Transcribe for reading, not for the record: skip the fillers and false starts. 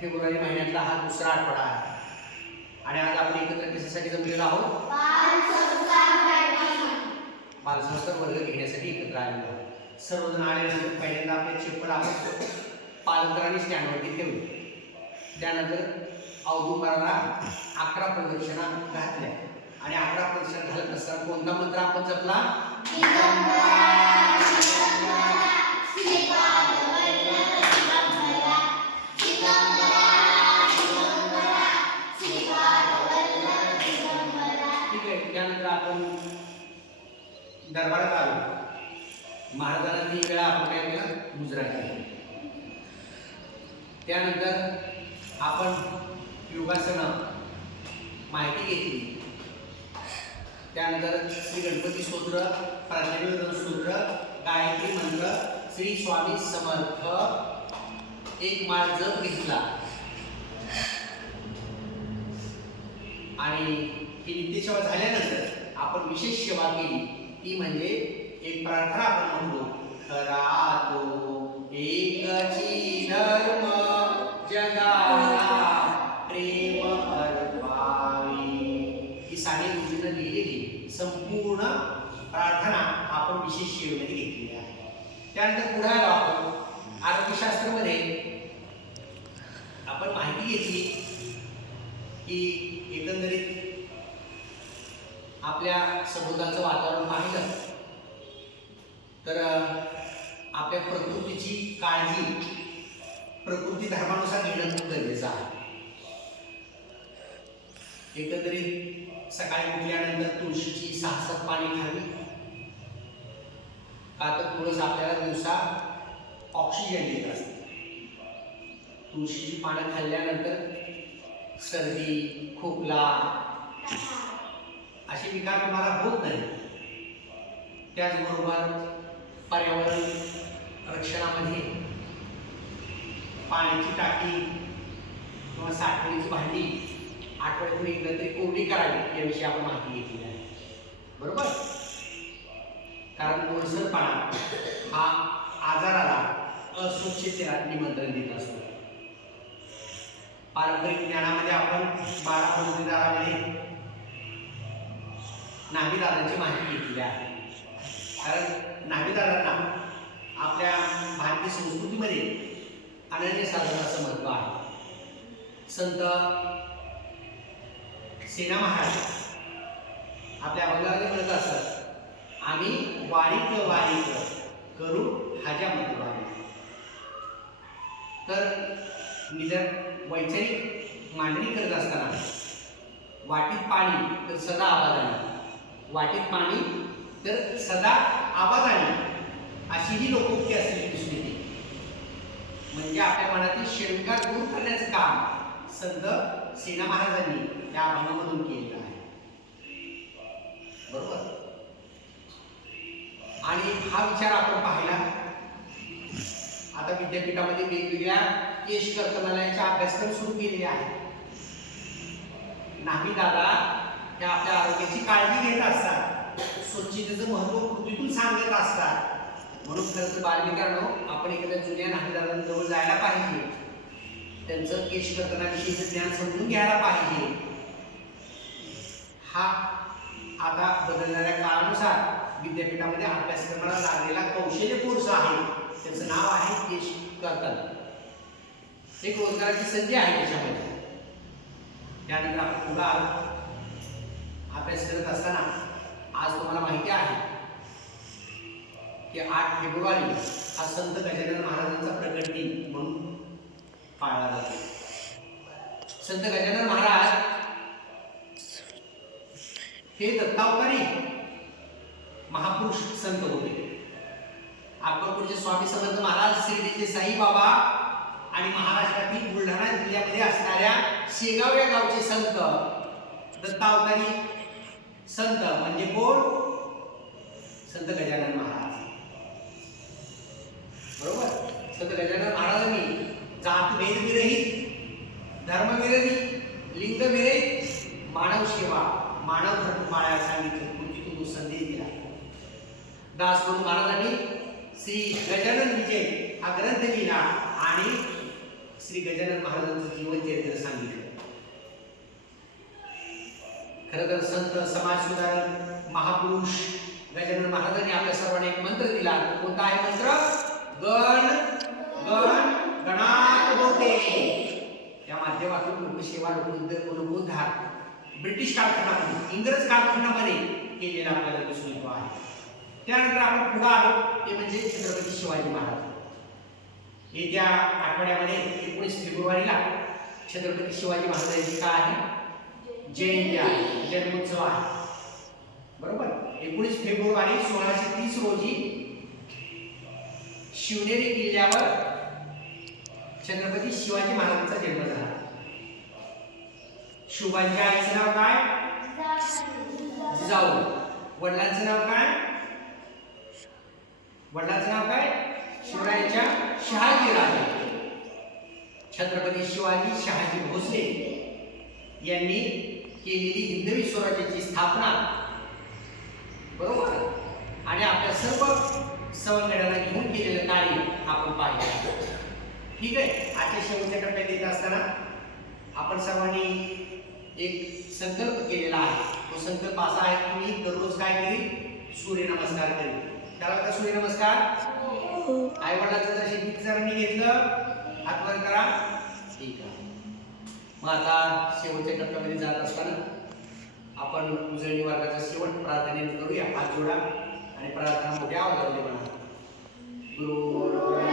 February महिन्यातला हा दुसरा आठवडा आहे आणि आज आपण एकत्र कशासाठी जमलेलो आहोत? बालसंस्कार वर्ग घेण्यासाठी एकत्र आलेलो आहोत. सर्वजण आल्यानंतर पहिल्यांदा आपले चप्पल आपण पालकांनी स्टँडवरती ठेवले. त्यानंतर औदुंबराला 11 प्रदक्षिणा घातल्या आणि 11 प्रदक्षिणा घालत असताना कोणता मंत्र आपण जपला? त्यानंतर आपण दरबारात आलो. महाराजांना 3 वेळा आपण काय केलं? मुजरा केला. त्यानंतर आपण योगासन माहिती घेतली. त्यानंतर श्री गणपती स्तोत्र, प्राज्ञानिवेदन स्तोत्र, गायत्री मंत्र, श्री स्वामी समर्थ एक माळ जप घेतला आणि ही नित्यसेवा झाल्यानंतर आपण विशेष सेवा केली. ती म्हणजे एक प्रार्थना आपण म्हणतो, खरा तो एकची धर्म जगाला प्रेम अर्पावी. ही साने गुरुजींनी लिहिलेली संपूर्ण प्रार्थना आपण विशेष सेवेमध्ये घेतलेली आहे. त्यानंतर पुढे आलो आपण आरोग्यशास्त्रामध्ये आपण माहिती घेतली की एकंदरीत आपल्या सभोवतालचं वातावरण पाहिलं तर आपल्या प्रकृतीची काळजी प्रकृती धर्मानुसार घेणं खूप गरजेचं आहे. एकंदरीत सकाळी उठल्यानंतर तुळशीची 6-7 पाने खावी, का तर तुळस आपल्याला दिवसा ऑक्सिजन देत असते. तुळशीची पानं खाल्ल्यानंतर सर्दी, खोकला असे विकार तुम्हाला होत नाही. त्याचबरोबर पर्यावरण रक्षणामध्ये पाण्याची टाकी किंवा साठवणीची भांडी आठवड्यातून एकदा तरी कोरडी करावी याविषयी आपण माहिती घेतली आहे. बरोबर? कारण ओलसरपणा हा आजाराला अस्वच्छतेला निमंत्रण देत असतो. पारंपरिक ज्ञानामध्ये आपण 12 बंदीदारामध्ये नाभिदादांची माहिती घेतली आहे. कारण नाभिदादांना आपल्या भारतीय संस्कृतीमध्ये अनन्यसाधारण असं महत्त्व आहे. संत सेना महाराज आपल्या अभंगामध्ये म्हणत असतात, आम्ही वारीक वारीक करू हाज्यामध्ये वारी. तर निधन वैचारिक मांडणी करत असताना वाटीत पाणी तर सदा आबादानी, वाटीत पाणी तर सदा आबादानी अशी ही लोकोक्ती असलेली दिसून येते. म्हणजे आपल्या मनातील शंका दूर करण्याचं काम संत सेना महाराजांनी त्या अभंगामधून केलेलं आहे. बरोबर? आणि हा विचार आपण पाहिला. आता विद्यापीठामध्ये वेगवेगळ्या केश कर्तनालयाचे अभ्यासक्रम सुरू केलेले आहेत. नाभिदादा त्या आपल्या आरोग्याची काळजी घेत असतात, स्वच्छतेचं महत्त्व कृतीतून सांगत असतात. म्हणून खरं तर बालमित्रांनो, आपण एखाद्या जुन्या नाभिदादांजवळ जायला पाहिजे, त्यांचं केश कर्तनाविषयीचं ज्ञान समजून घ्यायला पाहिजे. हा आता बदलणाऱ्या काळानुसार विद्यापीठामध्ये अभ्यासक्रमाला लागलेला कौशल्य कोर्स आहे. त्याचं नाव आहे केश कर्तन. एक रोजगाराची संधी आहे त्याच्यामध्ये. त्यानंतर आपण पुढे आलो. अभ्यास करत असताना आज तुम्हाला माहिती आहे की 8 फेब्रुवारी हा संत गजानन महाराजांचा प्रकट दिन म्हणून पाळला जातो. संत गजानन महाराज हे दत्तावतारी महापुरुष संत होते. अक्कलकोटचे स्वामी समर्थ महाराज, शिर्डीचे साईबाबा आणि महाराष्ट्रातील बुलढाणा जिल्ह्यामध्ये असणाऱ्या शेगाव या गावचे संत दत्तावतारी संत म्हणजे कोण? संत गजानन महाराज. बरोबर? संत गजानन महाराजांनी जातभेद विरहित, धर्मविरहित, लिंगविरहित मानव सेवा, मानव धर्म पाळायला सांगितलं. कृतीतून संदेश दिला. दासगुरु महाराजांनी श्री गजानन विजय हा ग्रंथ लिहिला आणि श्री गजानन महाराजांचं जीवन चरित्र सांगितलं. खरं तर संत समाज सुधारक महापुरुष गजानन महाराजांनी आपल्या सर्वांना एक मंत्र दिला. कोणता आहे मंत्र? गण गण गणात होते. या माध्यमातून लोकसेवा लोकोद्धार ब्रिटिश कालखंडामध्ये इंग्रज कालखंडामध्ये केलेला आपल्याला दिसून येतो आहे. त्यानंतर आपण पुढे आलो ते म्हणजे छत्रपती शिवाजी महाराज. येत्या आठवड्यामध्ये 19 फेब्रुवारीला छत्रपती शिवाजी महाराजांची काय आहे? जयंती आहे, जन्मोत्सव आहे. बरोबर. 19 फेब्रुवारी 1630 रोजी शिवनेरी किल्ल्यावर छत्रपती शिवाजी महाराजांचा जन्म झाला. शिवाजीच्या आईचं नाव काय? जिजाऊ. वडिलांचं नाव काय? वडिलांचं नाव काय? शिवरायांच्या शहाजीराजे. छत्रपती शिवाजी शहाजी भोसले यांनी केलेली हिंदवी स्वराज्याची स्थापना. बरोबर. आणि आपल्या सर्व सवंगड्यांना घेऊन केलेलं कार्य आपण पाहिलं. ठीक आहे. आजच्या शेवटच्या टप्प्यात येत असताना आपण सर्वांनी एक संकल्प केलेला आहे. तो संकल्प असा आहे की मी दररोज काय करीन? सूर्यनमस्कार करीन. कराल का सूर्यनमस्कार? आई वडिलांचं दर्शन किती जणांनी घेतलं? हात वर करा. ठीक आहे. मग आता शेवटच्या टप्प्यामध्ये जात असताना आपण उजळणी वर्गाचा शेवट प्रार्थनेने करूया. हात जोडा आणि प्रार्थना मोठ्या आवाजामध्ये म्हणा. गुरु